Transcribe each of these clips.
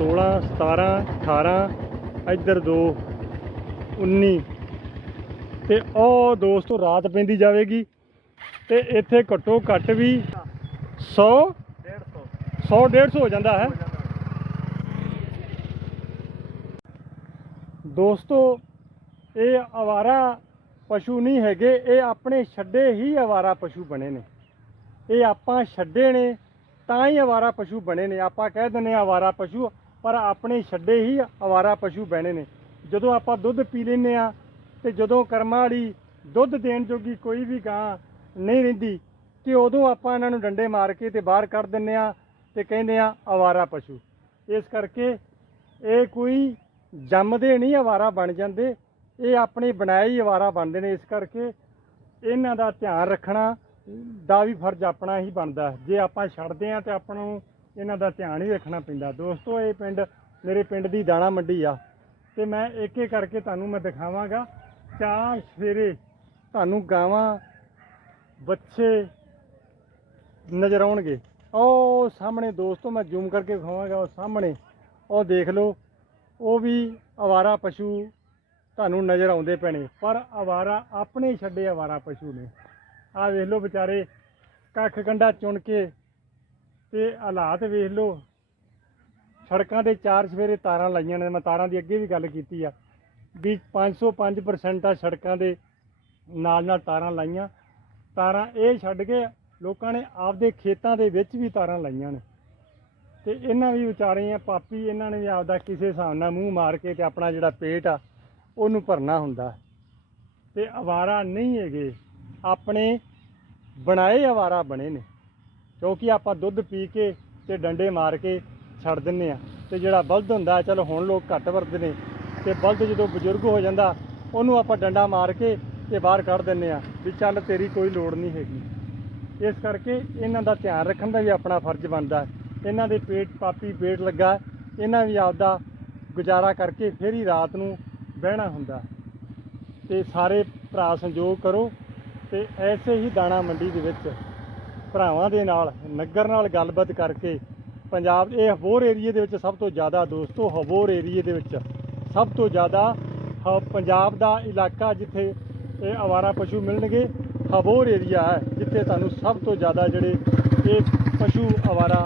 16 17 18 ਇੱਧਰ 2 19 ਤੇ ਉਹ ਦੋਸਤੋ ਰਾਤ ਪੈਂਦੀ ਜਾਵੇਗੀ। ਤੇ ਇੱਥੇ ਘੱਟੋ ਘੱਟ ਵੀ 100 100 150 ਹੋ ਜਾਂਦਾ, ਹੈ। ਦੋਸਤੋ, ਇਹ ਆਵਾਰਾ ਪਸ਼ੂ ਨਹੀਂ ਹੈਗੇ, ਇਹ ਆਪਣੇ ਛੱਡੇ ਹੀ ਆਵਾਰਾ ਪਸ਼ੂ ਬਣੇ ਨੇ। ਇਹ ਆਪਾਂ ਛੱਡੇ ਨੇ, ਤਾਂ ਹੀ ਆਵਾਰਾ ਪਸ਼ੂ ਬਣੇ ਨੇ। ਆਪਾਂ ਕਹਿ ਦਿੰਦੇ ਆ ਆਵਾਰਾ ਪਸ਼ੂ ਪਰ ਆਪਣੇ ਛੱਡੇ ਹੀ ਆਵਾਰਾ ਪਸ਼ੂ ਬਹਿਣੇ ਨੇ। ਜਦੋਂ ਆਪਾਂ ਦੁੱਧ ਪੀ ਲੈਂਦੇ ਆ ਤੇ ਜਦੋਂ ਕਰਮਾਂ ਵਾਲੀ ਦੁੱਧ ਦੇਣ ਜੋਗੀ ਕੋਈ ਵੀ ਗਾਂ ਨਹੀਂ ਰਹਿੰਦੀ ਤੇ ਉਦੋਂ ਆਪਾਂ ਇਹਨਾਂ ਨੂੰ ਡੰਡੇ ਮਾਰ ਕੇ ਤੇ ਬਾਹਰ ਕੱਢ ਦਿੰਦੇ ਆ ਤੇ ਕਹਿੰਦੇ ਆ ਆਵਾਰਾ ਪਸ਼ੂ। ਇਸ ਕਰਕੇ ਇਹ ਕੋਈ ਜੰਮਦੇ ਨਹੀਂ ਆਵਾਰਾ ਬਣ ਜਾਂਦੇ, ਇਹ ਆਪਣੇ ਬਣਾਏ ਹੀ ਆਵਾਰਾ ਬਣਦੇ ਨੇ। ਇਸ ਕਰਕੇ ਇਹਨਾਂ ਦਾ ਧਿਆਨ ਰੱਖਣਾ ਦਾ ਵੀ ਫਰਜ਼ ਆਪਣਾ ਹੀ ਬਣਦਾ। ਜੇ ਆਪਾਂ ਛੱਡਦੇ ਆ ਤੇ ਆਪਾਂ ਨੂੰ ਇਹਨਾਂ ਦਾ ਧਿਆਨ ਹੀ ਰੱਖਣਾ ਪੈਂਦਾ। ਦੋਸਤੋ, ਇਹ ਪਿੰਡ ਮੇਰੇ ਪਿੰਡ ਦੀ ਦਾਣਾ ਮੰਡੀ ਆ। ਤੇ ਮੈਂ ਇੱਕ ਇੱਕ ਕਰਕੇ ਤੁਹਾਨੂੰ ਮੈਂ ਦਿਖਾਵਾਂਗਾ। ਚਾਰ ਸਵੇਰੇ ਤੁਹਾਨੂੰ ਗਾਵਾਂ, ਬੱਚੇ ਨਜ਼ਰ ਆਉਣਗੇ। ਉਹ ਸਾਹਮਣੇ ਦੋਸਤੋ, ਮੈਂ ਜ਼ੂਮ ਕਰਕੇ ਦਿਖਾਵਾਂਗਾ ਉਹ ਸਾਹਮਣੇ। ਉਹ ਦੇਖ ਲਓ, ਉਹ ਵੀ ਅਵਾਰਾ ਪਸ਼ੂ ਤੁਹਾਨੂੰ ਨਜ਼ਰ ਆਉਂਦੇ ਪੈਣੇ। ਪਰ ਅਵਾਰਾ ਆਪਣੇ ਛੱਡੇ ਅਵਾਰਾ ਪਸ਼ੂ ਨੇ। ਆਹ ਵੇਖ ਲਓ ਵਿਚਾਰੇ, ਕੱਖ ਕੰਡਾ ਚੁਣ ਕੇ ਤੇ ਹਾਲਾਤ ਵੇਖ ਲਓ। ਸੜਕਾਂ ਦੇ ਚਾਰ ਸਵੇਰੇ ਤਾਰਾਂ ਲਾਈਆਂ ਨੇ, ਮੈਂ ਤਾਰਾਂ ਦੀ ਅੱਗੇ ਵੀ ਗੱਲ ਕੀਤੀ ਆ। ਵੀ 505% ਆ ਸੜਕਾਂ ਦੇ ਨਾਲ ਨਾਲ ਤਾਰਾਂ ਲਾਈਆਂ। ਤਾਰਾਂ ਇਹ ਛੱਡ ਕੇ ਲੋਕਾਂ ਨੇ ਆਪਦੇ ਖੇਤਾਂ ਦੇ ਵਿੱਚ ਵੀ ਤਾਰਾਂ ਲਾਈਆਂ ਨੇ। ਤੇ ਇਹਨਾਂ ਵੀ ਵਿਚਾਰੇ ਆ ਪਾਪੀ, ਇਹਨਾਂ ਨੇ ਵੀ ਆਪਦਾ ਕਿਸੇ ਹਿਸਾਬ ਨਾਲ ਮੂੰਹ ਮਾਰ ਕੇ ਤੇ ਆਪਣਾ ਜਿਹੜਾ ਪੇਟ ਆ, ਉਹਨੂੰ ਭਰਨਾ ਹੁੰਦਾ। ਤੇ ਆਵਾਰਾ ਨਹੀਂ ਹੈਗੇ। ਆਪਣੇ ਬਣਾਏ ਆਵਾਰਾ ਬਣੇ ਨੇ। ਕਿਉਂਕਿ ਆਪਾਂ ਦੁੱਧ ਪੀ ਕੇ ਤੇ ਡੰਡੇ ਮਾਰ ਕੇ ਛੱਡ ਦਿੰਨੇ ਆ। ਤੇ ਜਿਹੜਾ ਬਲਦ ਹੁੰਦਾ ਚਲੋ ਹੁਣ ਲੋਕ ਘੱਟ ਵਰਤਦੇ ਨੇ। ਤੇ ਬਲਦ ਜਦੋਂ ਬਜ਼ੁਰਗ ਹੋ ਜਾਂਦਾ, ਉਹਨੂੰ ਆਪਾਂ ਡੰਡਾ ਮਾਰ ਕੇ ਤੇ ਬਾਹਰ ਕੱਢ ਦਿੰਨੇ ਆ ਵੀ ਚੱਲ ਤੇਰੀ ਕੋਈ ਲੋੜ ਨਹੀਂ ਹੈਗੀ। ਇਸ ਕਰਕੇ ਇਹਨਾਂ ਦਾ ਧਿਆਨ ਰੱਖਣ ਦਾ ਵੀ ਆਪਣਾ ਫਰਜ਼ ਬਣਦਾ ਇਹਨਾਂ ਦੇ ਪੇਟ ਪਾਪੀ ਪੇਟ ਲੱਗਾ ਇਹਨਾਂ ਵੀ ਆਪਦਾ ਗੁਜ਼ਾਰਾ ਕਰਕੇ ਫਿਰ ਹੀ ਰਾਤ ਨੂੰ ਬਹਿਣਾ ਹੁੰਦਾ ਤੇ ਸਾਰੇ ਭਰਾ ਸੰਯੋਗ ਕਰੋ ਤੇ ਐਸੇ ਹੀ ਦਾਣਾ ਮੰਡੀ ਦੇ ਵਿੱਚ ਭਰਾਵਾਂ ਦੇ ਨਾਲ, ਨਗਰ ਨਾਲ ਗੱਲਬਾਤ ਕਰਕੇ ਪੰਜਾਬ ਇਹ ਹਬੋਰ ਏਰੀਏ ਦੇ ਵਿੱਚ ਸਭ ਤੋਂ ਜ਼ਿਆਦਾ ਦੋਸਤੋ, ਹਬੋਰ ਏਰੀਏ ਦੇ ਵਿੱਚ ਸਭ ਤੋਂ ਜ਼ਿਆਦਾ ਹ- ਪੰਜਾਬ ਦਾ ਇਲਾਕਾ ਜਿੱਥੇ ਇਹ ਆਵਾਰਾ ਪਸ਼ੂ ਮਿਲਣਗੇ, ਹਬੋਰ ਏਰੀਆ ਹੈ, ਜਿੱਥੇ ਤੁਹਾਨੂੰ ਸਭ ਤੋਂ ਜ਼ਿਆਦਾ ਜਿਹੜੇ ਇਹ ਪਸ਼ੂ ਆਵਾਰਾ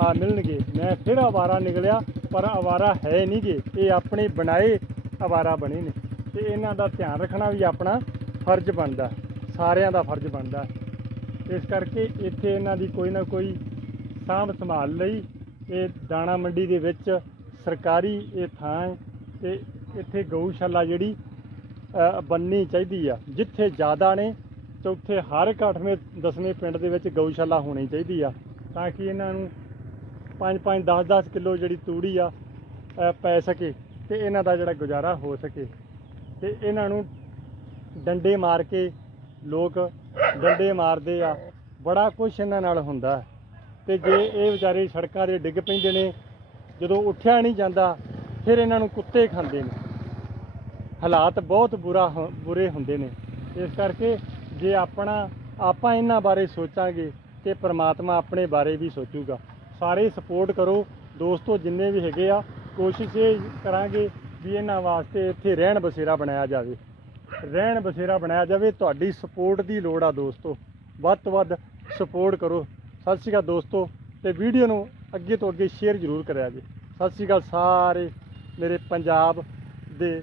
ਆ ਮਿਲਣਗੇ। ਮੈਂ ਫਿਰ ਆਵਾਰਾ ਨਿਕਲਿਆ, ਪਰ ਆਵਾਰਾ ਹੈ ਨਹੀਂਗੇ। ਇਹ ਆਪਣੇ ਬਣਾਏ ਆਵਾਰਾ ਬਣੇ ਨੇ। ਤੇ ਇਹਨਾਂ ਦਾ ਧਿਆਨ ਰੱਖਣਾ ਵੀ ਆਪਣਾ ਫਰਜ਼ ਬਣਦਾ, ਸਾਰਿਆਂ ਦਾ ਫਰਜ਼ ਬਣਦਾ। ਇਸ ਕਰਕੇ ਇੱਥੇ ਇਹਨਾਂ ਦੀ ਕੋਈ ਨਾ ਕੋਈ ਸਾਂਭ ਸੰਭਾਲ ਲਈ ਇਹ ਦਾਣਾ ਮੰਡੀ ਦੇ ਵਿੱਚ ਸਰਕਾਰੀ ਇਹ ਥਾਂ ਹੈ ਤੇ ਇੱਥੇ ਗਊਸ਼ਾਲਾ ਜਿਹੜੀ ਅ, ਬਣਨੀ ਚਾਹੀਦੀ ਆ ਜਿੱਥੇ ਜ਼ਿਆਦਾ ਨੇ ਤੇ ਉੱਥੇ ਹਰ ਇੱਕ ਅੱਠਵੇਂ ਦਸਵੇਂ ਪਿੰਡ ਦੇ ਵਿੱਚ ਗਊਸ਼ਾਲਾ ਹੋਣੀ ਚਾਹੀਦੀ ਆ ਤਾਂ ਕਿ ਇਹਨਾਂ ਨੂੰ 5 5 10 10 ਕਿਲੋ ਜਿਹੜੀ ਤੂੜੀ ਆ ਪੈ ਸਕੇ ਤੇ ਇਹਨਾਂ ਦਾ ਜਿਹੜਾ ਗੁਜ਼ਾਰਾ ਹੋ ਸਕੇ ਤੇ ਇਹਨਾਂ ਨੂੰ ਡੰਡੇ ਮਾਰ ਕੇ ਲੋਕ ਡੰਡੇ ਮਾਰਦੇ ਆ। ਬੜਾ ਕੁਝ ਇਹਨਾਂ ਨਾਲ ਹੁੰਦਾ। ਹੈ। ਤੇ ਜੇ ਇਹ ਵਿਚਾਰੇ ਸੜਕਾਂ ਦੇ ਡਿੱਗ ਪੈਂਦੇ ਨੇ, ਜਦੋਂ ਉੱਠਿਆ ਨਹੀਂ ਜਾਂਦਾ, ਫਿਰ ਇਹਨਾਂ ਨੂੰ ਕੁੱਤੇ ਖਾਂਦੇ ਨੇ। ਹਾਲਾਤ ਬਹੁਤ ਬੁਰਾ ਹੁ- ਬੁਰੇ ਹੁੰਦੇ ਨੇ। ਇਸ ਕਰਕੇ ਜੇ ਆਪਣਾ, ਆਪਾਂ ਇਹਨਾਂ ਬਾਰੇ ਸੋਚਾਂਗੇ ਤੇ ਪ੍ਰਮਾਤਮਾ ਆਪਣੇ ਬਾਰੇ ਵੀ ਸੋਚੂਗਾ। ਸਾਰੇ ਸਪੋਰਟ ਕਰੋ। ਦੋਸਤੋ ਜਿੰਨੇ ਵੀ ਹੈਗੇ ਆ, ਕੋਸ਼ਿਸ਼ ਇਹ ਕਰਾਂਗੇ ਵੀ ਇਹਨਾਂ ਵਾਸਤੇ ਇੱਥੇ ਰਹਿਣ ਬਸੇਰਾ ਬਣਾਇਆ ਜਾਵੇ। ਰਹਿਣ ਬਸੇਰਾ ਬਣਾਇਆ ਜਾਵੇ, ਤੁਹਾਡੀ ਸਪੋਰਟ ਦੀ ਲੋੜ ਆ ਦੋਸਤੋ। ਵੱਧ ਤੋਂ ਵੱਧ ਸਪੋਰਟ ਕਰੋ। ਸਤਿ ਸ਼੍ਰੀ ਅਕਾਲ ਦੋਸਤੋ ਤੇ ਵੀਡੀਓ ਨੂੰ ਅੱਗੇ ਤੋਂ ਅੱਗੇ ਸ਼ੇਅਰ ਜ਼ਰੂਰ ਕਰਿਆ ਜੀ। ਸਤਿ ਸ਼੍ਰੀ ਅਕਾਲ ਸਾਰੇ ਮੇਰੇ ਪੰਜਾਬ ਦੇ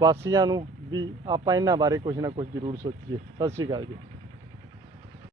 ਵਾਸੀਆਂ ਨੂੰ ਵੀ ਆਪਾਂ ਇਹਨਾਂ ਬਾਰੇ ਕੁਝ ਨਾ ਕੁਝ ਜ਼ਰੂਰ ਸੋਚੀਏ। ਸਤਿ ਸ਼੍ਰੀ ਅਕਾਲ ਜੀ।